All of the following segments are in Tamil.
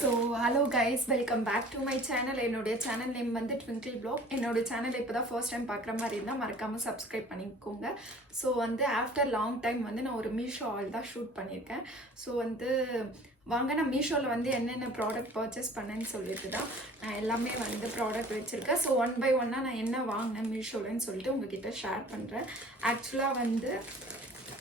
So hello guys, welcome back to my channel. என்னுடைய சேனல் நேம் வந்து ட்விங்கிள் ப்ளாக். என்னோட சேனலை இப்போ தான் ஃபர்ஸ்ட் டைம் பார்க்குற மாதிரி இருந்தால் மறக்காமல் சப்ஸ்கிரைப் பண்ணிக்கோங்க. ஸோ வந்து ஆஃப்டர் லாங் டைம் வந்து நான் ஒரு மீஷோ ஆல் தான் ஷூட் பண்ணியிருக்கேன். ஸோ வந்து வாங்க நான் மீஷோவில் வந்து என்னென்ன ப்ராடக்ட் பர்ச்சேஸ் பண்ணேன்னு சொல்லிட்டு தான் நான் எல்லாமே வந்து ப்ராடக்ட் வச்சுருக்கேன். ஸோ ஒன் பை ஒன்னாக நான் என்ன வாங்கினேன் மீஷோலன்னு சொல்லிட்டு உங்ககிட்ட ஷேர் பண்ணுறேன். ஆக்சுவலாக வந்து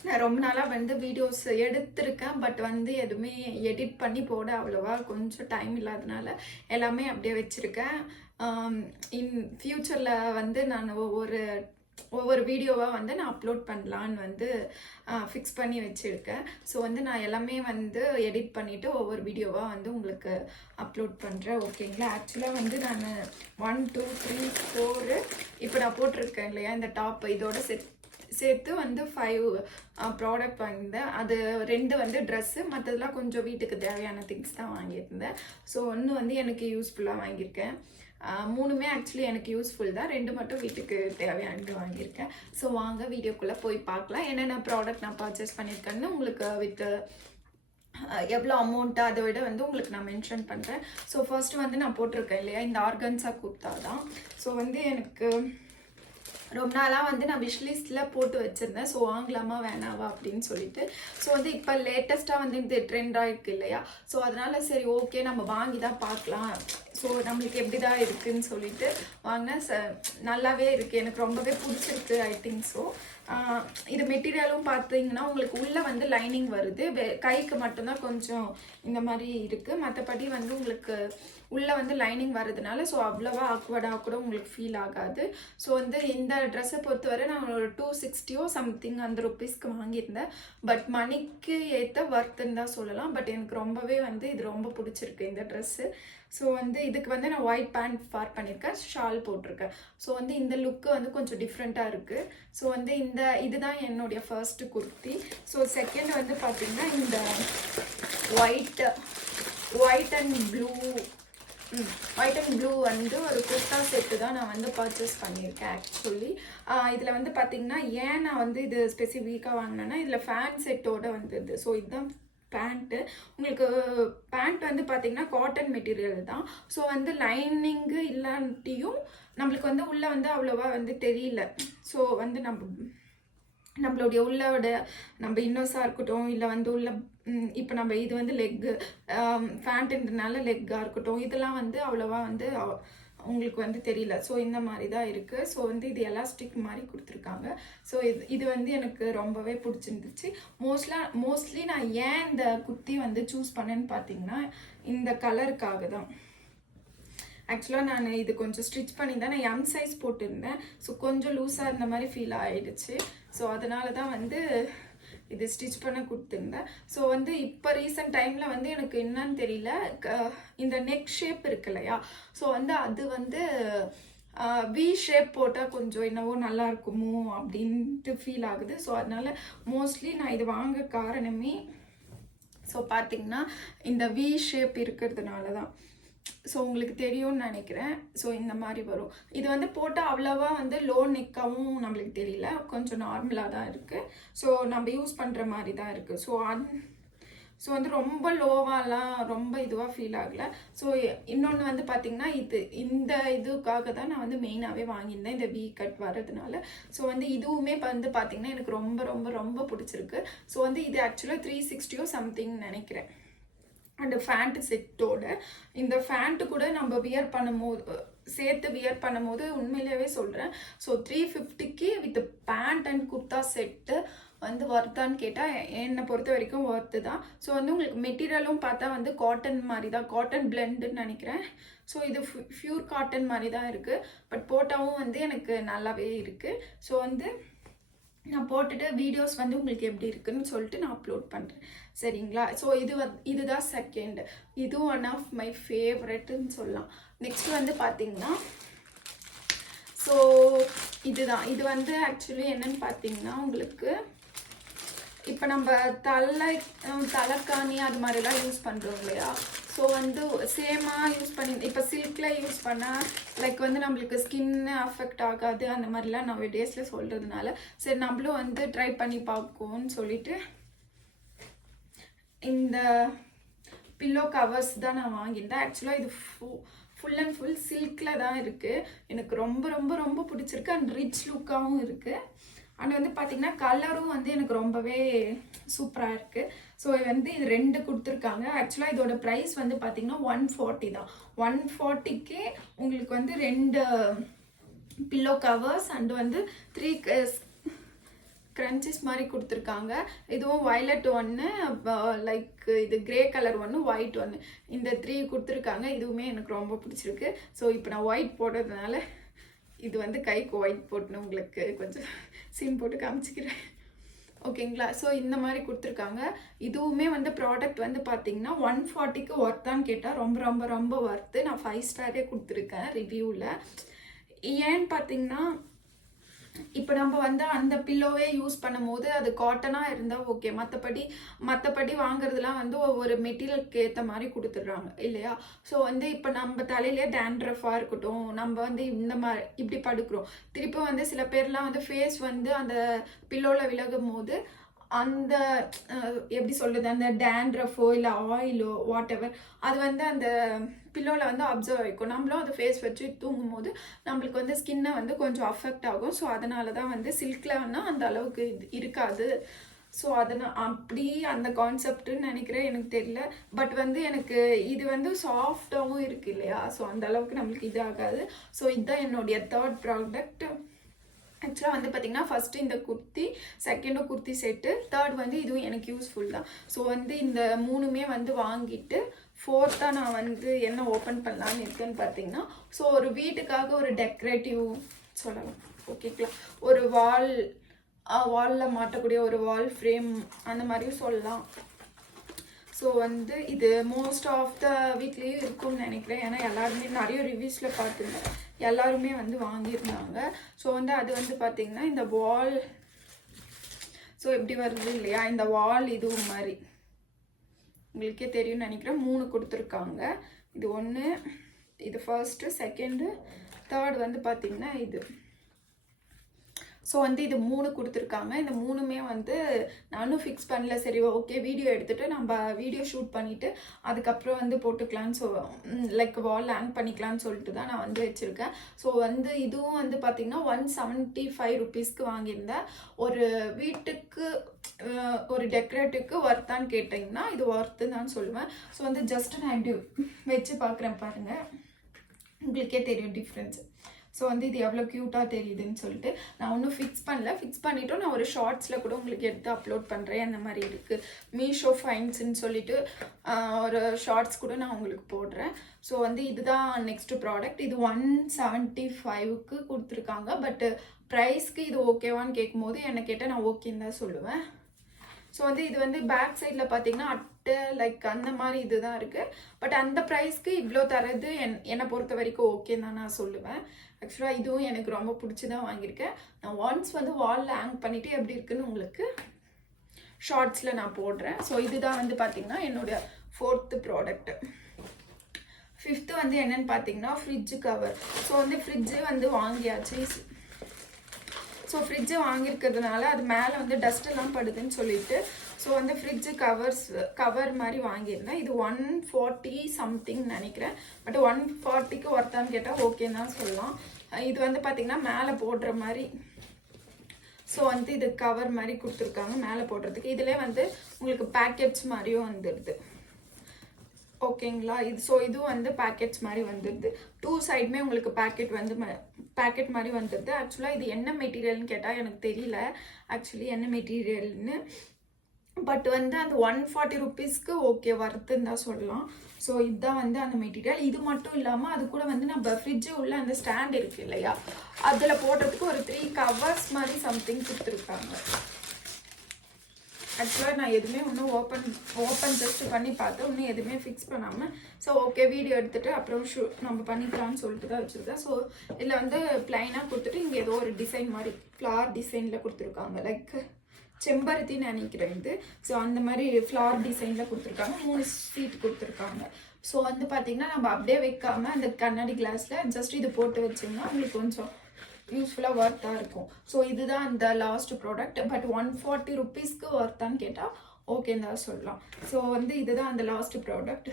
நான் ரொம்ப நாளாக வந்து வீடியோஸ் எடுத்திருக்கேன், பட் வந்து எதுவுமே எடிட் பண்ணி போட அவ்வளோவா கொஞ்சம் டைம் இல்லாதனால எல்லாமே அப்படியே வச்சுருக்கேன். இன் ஃப்யூச்சரில் வந்து நான் ஒவ்வொரு வீடியோவாக வந்து நான் அப்லோட் பண்ணலான்னு வந்து ஃபிக்ஸ் பண்ணி வச்சுருக்கேன். ஸோ வந்து நான் எல்லாமே வந்து எடிட் பண்ணிவிட்டு ஒவ்வொரு வீடியோவாக வந்து உங்களுக்கு அப்லோட் பண்ணுறேன், ஓகேங்களா? ஆக்சுவலாக வந்து நான் 1 2 3 4 இப்போ நான் போட்டிருக்கேன் இல்லையா, இந்த டாப் இதோட சேர்த்து வந்து 5 ப்ராடக்ட் வாங்கியிருந்தேன். அது 2 வந்து ட்ரெஸ்ஸு, மற்றதெல்லாம் கொஞ்சம் வீட்டுக்கு தேவையான திங்ஸ் தான் வாங்கியிருந்தேன். ஸோ ஒன்று வந்து எனக்கு யூஸ்ஃபுல்லாக வாங்கியிருக்கேன். 3மே ஆக்சுவலி எனக்கு யூஸ்ஃபுல் தான், 2 மட்டும் வீட்டுக்கு தேவையானது வாங்கியிருக்கேன். ஸோ வாங்க வீடியோக்குள்ளே போய் பார்க்கலாம் என்னென்ன ப்ராடக்ட் நான் பர்ச்சேஸ் பண்ணியிருக்கேன்னு உங்களுக்கு வித் எவ்வளோ அமௌண்ட்டு அதை விட வந்து உங்களுக்கு நான் மென்ஷன் பண்ணுறேன். ஸோ ஃபர்ஸ்ட் வந்து நான் போட்டிருக்கேன் இல்லையா, இந்த ஆர்கன்ஸா குர்த்தா தான். ஸோ வந்து எனக்கு ரொம்ப நாளாக வந்து நான் விஷ்லிஸ்ட்டில் போட்டு வச்சுருந்தேன். ஸோ வாங்கலாமா வேணாவா அப்படின்னு சொல்லிட்டு. ஸோ வந்து இப்போ லேட்டஸ்ட்டாக வந்து இந்த ட்ரெண்டாக இருக்குது இல்லையா, ஸோ அதனால் சரி ஓகே நம்ம வாங்கி தான் பார்க்கலாம், ஸோ நம்மளுக்கு எப்படி தான் இருக்குதுன்னு சொல்லிட்டு வாங்கினேன். நல்லாவே இருக்குது, எனக்கு ரொம்பவே பிடிச்சிருக்கு. I think so. இது மெட்டீரியலும் பார்த்தீங்கன்னா உங்களுக்கு உள்ளே வந்து லைனிங் வருது, கைக்கு மட்டும்தான் கொஞ்சம் இந்த மாதிரி இருக்குது. மற்றபடி வந்து உங்களுக்கு உள்ளே வந்து லைனிங் வர்றதுனால ஸோ அவ்வளோவா ஆக்வர்டாக கூட உங்களுக்கு ஃபீல் ஆகாது. ஸோ வந்து இந்த ட்ரெஸ்ஸை பொறுத்தவரை நான் ஒரு 260 சம்திங் அந்த ருப்பீஸ்க்கு வாங்கியிருந்தேன். பட் மணிக்கு ஏற்ற ஒர்த்துன்னு தான் சொல்லலாம். பட் எனக்கு ரொம்பவே வந்து இது ரொம்ப பிடிச்சிருக்கு இந்த ட்ரெஸ்ஸு. ஸோ வந்து இதுக்கு வந்து நான் ஒயிட் பேண்ட் ஃபார் பண்ணியிருக்கேன், ஷால் போட்டிருக்கேன். ஸோ வந்து இந்த லுக்கு வந்து கொஞ்சம் டிஃப்ரெண்ட்டாக இருக்குது. ஸோ வந்து இதுதான் என்னுடைய ஃபர்ஸ்ட் குர்த்தி. ஸோ செகண்ட் வந்து பார்த்திங்கன்னா இந்த ஒயிட் அண்ட் ப்ளூ வந்து ஒரு குர்த்தா செட்டு தான் நான் வந்து பர்ச்சேஸ் பண்ணியிருக்கேன். ஆக்சுவலி இதில் வந்து பார்த்திங்கன்னா ஏன் நான் வந்து இது ஸ்பெசிஃபிக்காக வாங்கினேன்னா இதில் ஃபேன் செட்டோடு வந்தது. ஸோ இதுதான் பேண்ட்டு. உங்களுக்கு பேண்ட் வந்து பார்த்திங்கன்னா காட்டன் மெட்டீரியல் தான். ஸோ வந்து லைனிங்கு இல்லாட்டியும் நம்மளுக்கு வந்து உள்ளே வந்து அவ்வளோவா வந்து தெரியல. ஸோ வந்து நம்மளுடைய உள்ளோட நம்ம இன்னோஸாக இருக்கட்டும், இல்லை வந்து உள்ள இப்போ நம்ம இது வந்து லெக்கு ஃபேண்ட்டுன்றனால லெக்காக இருக்கட்டும், இதெல்லாம் வந்து அவ்வளோவா வந்து உங்களுக்கு வந்து தெரியல. ஸோ இந்த மாதிரி தான் இருக்குது. ஸோ வந்து இது எலாஸ்டிக் மாதிரி கொடுத்துருக்காங்க. ஸோ இது வந்து எனக்கு ரொம்பவே பிடிச்சிருந்துச்சு. மோஸ்ட்லி நான் ஏன் இந்த குர்த்தி வந்து சூஸ் பண்ணேன்னு பார்த்தீங்கன்னா இந்த கலருக்காக தான். ஆக்சுவலாக நான் இது கொஞ்சம் ஸ்டிச் பண்ணி தான் நான் எம் சைஸ் போட்டிருந்தேன். ஸோ கொஞ்சம் லூஸாக இருந்த மாதிரி ஃபீல் ஆகிடுச்சு. ஸோ அதனால தான் வந்து இது ஸ்டிச் பண்ண கொடுத்துருந்தேன். ஸோ வந்து இப்போ ரீசெண்ட் டைமில் வந்து எனக்கு என்னன்னு தெரியல, இந்த நெக் ஷேப் இருக்கு இல்லையா, ஸோ வந்து அது வந்து வி ஷேப் போட்டால் கொஞ்சம் என்னவோ நல்லா இருக்குமோ அப்படின்ட்டு ஃபீல் ஆகுது. ஸோ அதனால மோஸ்ட்லி நான் இது வாங்க காரணமே ஸோ பார்த்திங்கன்னா இந்த வி ஷேப் இருக்கிறதுனால தான். ஸோ உங்களுக்கு தெரியும்னு நினைக்கிறேன். ஸோ இந்த மாதிரி வரும். இது வந்து போட்டால் அவ்வளோவா வந்து லோ நெக்காகவும் நம்மளுக்கு தெரியல, கொஞ்சம் நார்மலாக தான் இருக்குது. ஸோ நம்ம யூஸ் பண்ணுற மாதிரி தான் இருக்குது. ஸோ வந்து ரொம்ப லோவாலாம் ரொம்ப இதுவாக ஃபீல் ஆகலை. ஸோ இன்னொன்று வந்து பார்த்திங்கன்னா இந்த இதுக்காக தான் நான் வந்து மெயினாகவே வாங்கியிருந்தேன், இந்த வி கட் வர்றதுனால. ஸோ வந்து இதுவுமே வந்து பார்த்திங்கன்னா எனக்கு ரொம்ப ரொம்ப ரொம்ப பிடிச்சிருக்கு. ஸோ வந்து இது ஆக்சுவலாக 360 சம்திங் நினைக்கிறேன். அண்ட் ஃபேண்ட்டு செட்டோட இந்த ஃபேண்ட்டு கூட நம்ம சேர்த்து வியர் பண்ணும்போது உண்மையிலேயே சொல்கிறேன், ஸோ 350க்கு with pant and kurta set வந்து ஒர்த்தான்னு கேட்டால் என்னை பொறுத்த வரைக்கும் ஒர்த்து தான். ஸோ வந்து உங்களுக்கு மெட்டீரியலும் பார்த்தா வந்து காட்டன் மாதிரி தான், காட்டன் பிளெண்டுன்னு நினைக்கிறேன். ஸோ இது ஃபியூர் காட்டன் மாதிரி தான் இருக்குது. பட் போட்டாவும் வந்து எனக்கு நல்லாவே இருக்குது. ஸோ வந்து நான் போட்டுட்டு வீடியோஸ் வந்து உங்களுக்கு எப்படி இருக்குன்னு சொல்லிட்டு நான் அப்லோட் பண்ணுறேன், சரிங்களா? ஸோ இதுதான் செகண்ட். இது ஒன் ஆஃப் மை ஃபேவரெட்டுன்னு சொல்லலாம். நெக்ஸ்ட் வந்து பார்த்திங்கன்னா ஸோ இது வந்து ஆக்சுவலி என்னன்னு பார்த்தீங்கன்னா உங்களுக்கு இப்போ நம்ம தலைக்காணி அது மாதிரிலாம் யூஸ் பண்ணுறோம் இல்லையா, ஸோ வந்து சேமாக யூஸ் பண்ணி இப்போ சில்கில் யூஸ் பண்ணால் லைக் வந்து நம்மளுக்கு ஸ்கின் அஃபெக்ட் ஆகாது அந்த மாதிரிலாம் நான் டேஸில் சொல்கிறதுனால சரி நம்மளும் வந்து ட்ரை பண்ணி பார்ப்போம்னு சொல்லிட்டு இந்த பில்லோ கவர்ஸ் தான் நான் வாங்கியிருந்தேன். ஆக்சுவலாக இது ஃபுல் அண்ட் ஃபுல் சில்கில் தான் இருக்குது. எனக்கு ரொம்ப ரொம்ப ரொம்ப பிடிச்சிருக்கு. அண்ட் ரிச் லுக்காகவும் இருக்குது. அண்ட் வந்து பார்த்திங்கன்னா கலரும் வந்து எனக்கு ரொம்பவே சூப்பராக இருக்குது. ஸோ வந்து இது 2 கொடுத்துருக்காங்க. ஆக்சுவலாக இதோட ப்ரைஸ் வந்து பார்த்திங்கன்னா 140 தான். 140க்கே உங்களுக்கு வந்து 2 பில்லோ கவர்ஸ் அண்ட் வந்து 3 கிரன்ச்சஸ் மாதிரி கொடுத்துருக்காங்க. இதுவும் வயலட் ஒன்று, லைக் இது கிரே கலர் ஒன்று, ஒயிட் ஒன்று, இந்த 3 கொடுத்துருக்காங்க. இதுவுமே எனக்கு ரொம்ப பிடிச்சிருக்கு. ஸோ இப்போ நான் ஒயிட் போடுறதுனால இது வந்து கைக்கு ஒயிட் போட்டுன்னு உங்களுக்கு கொஞ்சம் சீன் போட்டு காமிச்சிக்கிறேன். ஓகேங்களா? ஸோ இந்த மாதிரி கொடுத்துருக்காங்க. இதுவுமே வந்து ப்ராடக்ட் வந்து பார்த்தீங்கன்னா 140க்கு ஒர்த்தான்னு கேட்டால் ரொம்ப ரொம்ப ரொம்ப ஒர்த்து. நான் 5 ஸ்டாரே கொடுத்துருக்கேன் ரிவ்யூவில். ஏன்னு பார்த்தீங்கன்னா இப்போ நம்ம வந்து அந்த பில்லோவே யூஸ் பண்ணும் போது அது காட்டனாக இருந்தால் ஓகே. மற்றபடி வாங்குறதுலாம் வந்து ஒவ்வொரு மெட்டீரியலுக்கு ஏற்ற மாதிரி கொடுத்துட்றாங்க இல்லையா? ஸோ வந்து இப்போ நம்ம தலையிலே டேண்ட்ரஃபாக இருக்கட்டும், நம்ம வந்து இந்த மாதிரி இப்படி படுக்கிறோம். திருப்பி வந்து சில பேர்லாம் வந்து ஃபேஸ் வந்து அந்த பில்லோவில் விலகும் போது அந்த எப்படி சொல்கிறது, அந்த டேண்ட்ரஃபோ இல்லை ஆயிலோ வாட் எவர் அது வந்து அந்த பில்லோவில் வந்து அப்சர்வ் ஆகிக்கும். நம்மளும் அதை ஃபேஸ் வச்சு தூங்கும் போது நம்மளுக்கு வந்து ஸ்கின்னை வந்து கொஞ்சம் அஃபெக்ட் ஆகும். ஸோ அதனால தான் வந்து சில்கில் வந்து அந்த அளவுக்கு இருக்காது. ஸோ அதனால் அப்படி அந்த கான்செப்டுன்னு நினைக்கிறேன், எனக்கு தெரியல. பட் வந்து எனக்கு இது வந்து சாஃப்டாகவும் இருக்குது இல்லையா? ஸோ அந்த அளவுக்கு நம்மளுக்கு இது ஆகாது. ஸோ இதுதான் என்னுடைய 3rd ப்ராடக்ட். ஆக்சுவலாக வந்து பார்த்திங்கன்னா ஃபஸ்ட்டு இந்த குர்த்தி, செகண்டும் குர்த்தி செட்டு, 3rd வந்து இதுவும் எனக்கு யூஸ்ஃபுல் தான். ஸோ வந்து இந்த 3மே வந்து வாங்கிட்டு 4th நான் வந்து என்ன ஓப்பன் பண்ணலான்னு இருக்குன்னு பார்த்தீங்கன்னா, ஸோ ஒரு வீட்டுக்காக ஒரு டெக்கரேட்டிவ் சொல்லலாம். ஓகேங்களா? ஒரு வாலில் மாட்டக்கூடிய ஒரு வால் ஃப்ரேம் அந்த மாதிரியும் சொல்லலாம். ஸோ வந்து இது மோஸ்ட் ஆஃப் த வீக்லேயும் இருக்கும்னு நினைக்கிறேன். ஏன்னா எல்லாருமே நிறைய ரிவ்யூஸில் பார்த்துருந்தேன், எல்லாருமே வந்து வாங்கியிருந்தாங்க. ஸோ வந்து அது வந்து பார்த்திங்கன்னா இந்த வால், ஸோ எப்படி வருது இல்லையா, இந்த வால் இதுவும் மாதிரி உங்களுக்கே தெரியும்னு நினைக்கிறேன். 3 கொடுத்துருக்காங்க. இது 1, இது ஃபர்ஸ்ட்டு, செகண்டு, 3rd வந்து பார்த்திங்கன்னா இது. ஸோ வந்து இது 3 கொடுத்துருக்காங்க. இந்த 3மே வந்து நானும் ஃபிக்ஸ் பண்ணல. சரி ஓகே, வீடியோ எடுத்துகிட்டு நம்ம வீடியோ ஷூட் பண்ணிவிட்டு அதுக்கப்புறம் வந்து போட்டுக்கலான்னு லைக் வால் ஹேங் பண்ணிக்கலான்னு சொல்லிட்டு தான் நான் வந்து வச்சுருக்கேன். ஸோ வந்து இதுவும் வந்து பார்த்திங்கன்னா 175 ருபீஸ்க்கு வாங்கியிருந்தேன். ஒரு வீட்டுக்கு ஒரு டெக்கரேட்டிவ்க்கு ஒர்த்தான்னு கேட்டிங்கன்னா இது ஒர்த்து தான் சொல்லுவேன். ஸோ வந்து ஜஸ்ட் நான் இப்படி வச்சு பார்க்குறேன் பாருங்கள், உங்களுக்கே தெரியும் டிஃப்ரென்ஸு. ஸோ வந்து இது எவ்வளோ க்யூட்டாக தெரியுதுன்னு சொல்லிட்டு நான் ஒன்றும் ஃபிக்ஸ் பண்ணல. ஃபிக்ஸ் பண்ணிவிட்டு நான் ஒரு ஷார்ட்ஸில் கூட உங்களுக்கு எடுத்து அப்லோட் பண்ணுறேன். அந்த மாதிரி இருக்குது. மீஷோ ஃபைன்ஸ்ன்னு சொல்லிட்டு ஒரு ஷார்ட்ஸ் கூட நான் உங்களுக்கு போடுறேன். ஸோ வந்து இதுதான் நெக்ஸ்ட்டு ப்ராடக்ட். இது 175க்கு கொடுத்துருக்காங்க. பட்டு ப்ரைஸ்க்கு இது ஓகேவான்னு கேட்கும்போது என்னை கேட்டால் நான் ஓகேன்னு தான் சொல்லுவேன். ஸோ வந்து இது வந்து பேக் சைடில் பார்த்தீங்கன்னா அட்டை லைக் அந்த மாதிரி இதுதான் இருக்குது. பட் அந்த ப்ரைஸ்க்கு இவ்வளோ தரது என்னை பொறுத்த வரைக்கும் ஓகேன்னு தான் நான் சொல்லுவேன். ஆக்சுவலாக இதுவும் எனக்கு ரொம்ப பிடிச்சி தான் வாங்கியிருக்கேன். நான் ஒன்ஸ் வந்து வாலில் ஹேங் பண்ணிவிட்டு எப்படி இருக்குன்னு உங்களுக்கு ஷார்ட்ஸில் நான் போடுறேன். ஸோ இதுதான் வந்து பார்த்திங்கன்னா என்னோடய 4th ப்ராடக்ட்டு. 5th வந்து என்னென்னு பார்த்தீங்கன்னா ஃப்ரிட்ஜு கவர். ஸோ வந்து ஃப்ரிட்ஜு வந்து வாங்கியாச்சு. ஸோ ஃப்ரிட்ஜு வாங்கியிருக்கிறதுனால அது மேலே வந்து டஸ்ட்டெல்லாம் படுதுன்னு சொல்லிட்டு ஸோ வந்து ஃப்ரிட்ஜு கவர் மாதிரி வாங்கியிருந்தேன். இது 140 சம்திங் நினைக்கிறேன். பட் 140க்கு ஒர்த்தான்னு கேட்டால் ஓகேன்னு தான் சொல்லலாம். இது வந்து பார்த்திங்கன்னா மேலே போடுற மாதிரி, ஸோ வந்து இது கவர் மாதிரி கொடுத்துருக்காங்க மேலே போடுறதுக்கு. இதிலே வந்து உங்களுக்கு பேக்கெட்ஸ் மாதிரியும் வந்துடுது. ஓகேங்களா? இதுவும் வந்து பேக்கெட்ஸ் மாதிரி வந்துடுது. 2 சைடுமே உங்களுக்கு பேக்கெட் மாதிரி வந்துடுது. ஆக்சுவலாக இது என்ன மெட்டீரியல்னு கேட்டால் எனக்கு தெரியல ஆக்சுவலி என்ன மெட்டீரியல்னு. பட் வந்து அந்த 140 ருபீஸ்க்கு ஓகே வர்த்துன்னு தான் சொல்லலாம். ஸோ இதுதான் வந்து அந்த மெட்டீரியல். இது மட்டும் இல்லாமல் அது கூட வந்து நம்ம ஃப்ரிட்ஜு உள்ள அந்த ஸ்டாண்ட் இருக்குது இல்லையா, அதில் போடுறதுக்கு ஒரு 3 கவர்ஸ் மாதிரி சம்திங் கொடுத்துருக்காங்க. ஆக்சுவலாக நான் எதுவுமே இன்னும் ஓப்பன் ஜஸ்ட் பண்ணி பார்த்தேன், இன்னும் எதுவுமே ஃபிக்ஸ் பண்ணாமல். ஸோ ஓகே வீடியோ எடுத்துகிட்டு அப்புறம் நம்ம பண்ணிக்கலாம்னு சொல்லிட்டு தான் வச்சுருக்கேன். ஸோ இதில் வந்து ப்ளைனாக கொடுத்துட்டு இங்கே ஏதோ ஒரு டிசைன் மாதிரி ஃப்ளார் டிசைனில் கொடுத்துருக்காங்க. லைக் செம்பருத்தின்னு நினைக்கிறேன் இது. ஸோ அந்த மாதிரி ஃப்ளார் டிசைனில் கொடுத்துருக்காங்க. 3 சீட் கொடுத்துருக்காங்க. ஸோ வந்து பார்த்திங்கன்னா நம்ம அப்படியே வைக்காமல் அந்த கண்ணாடி கிளாஸில் ஜஸ்ட் இது போட்டு வச்சிங்கன்னா உங்களுக்கு கொஞ்சம் யூஸ்ஃபுல்லாக ஒர்த்தாக இருக்கும். ஸோ இதுதான் அந்த லாஸ்ட் ப்ராடக்ட். பட் 140 ருபீஸ்க்கு ஒர்த்தான்னு கேட்டால் ஓகேன்னு தான் சொல்லலாம். ஸோ வந்து இதுதான் அந்த லாஸ்ட் ப்ராடக்ட்.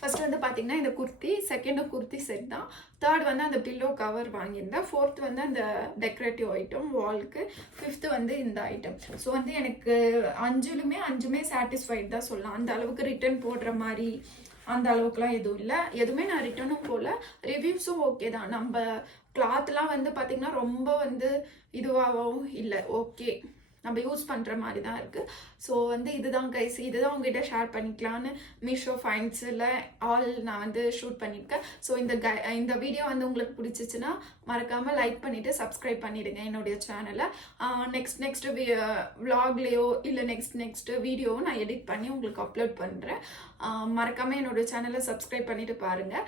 ஃபர்ஸ்ட் வந்து பார்த்தீங்கன்னா இந்த குர்த்தி, செகண்டு குர்த்தி செட் தான், தேர்ட் வந்து அந்த பில்லோ கவர் வாங்கியிருந்தேன், ஃபோர்த் வந்து அந்த டெக்கரேட்டிவ் ஐட்டம் வால்க்கு, ஃபிஃப்த்து வந்து இந்த ஐட்டம். ஸோ வந்து எனக்கு அஞ்சுமே சாட்டிஸ்ஃபைட் தான் சொல்லலாம். அந்த அளவுக்கு ரிட்டர்ன் போடுற மாதிரி அந்த அளவுக்குலாம் எதுவும் இல்லை. எதுவுமே நான் ரிட்டர்னும் போல, ரிவ்யூஸும் ஓகே தான். நம்ம கிளாத்லாம் வந்து பார்த்திங்கன்னா ரொம்ப வந்து இதுவாகவும் இல்லை, ஓகே நம்ம யூஸ் பண்ணுற மாதிரி தான் இருக்குது. ஸோ வந்து இதுதான் கைஸ், இதுதான் உங்ககிட்ட ஷேர் பண்ணிக்கலான்னு மீஷோ ஃபைன்ஸில் ஆல் நான் வந்து ஷூட் பண்ணியிருக்கேன். ஸோ இந்த வீடியோ வந்து உங்களுக்கு பிடிச்சிச்சின்னா மறக்காமல் லைக் பண்ணிவிட்டு சப்ஸ்கிரைப் பண்ணிவிடுங்க என்னுடைய சேனலை. நெக்ஸ்ட் விலாக்லேயோ இல்லை நெக்ஸ்ட் வீடியோவும் நான் எடிட் பண்ணி உங்களுக்கு அப்லோட் பண்ணுறேன். மறக்காமல் என்னோட சேனலை சப்ஸ்கிரைப் பண்ணிவிட்டு பாருங்கள்.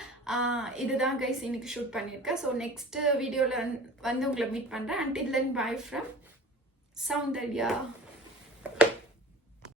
இதுதான் கைஸ் இன்னைக்கு ஷூட் பண்ணியிருக்கேன். ஸோ நெக்ஸ்ட்டு வீடியோவில் வந்து உங்களை மீட் பண்ணுறேன். Until then, bye from Soundarya.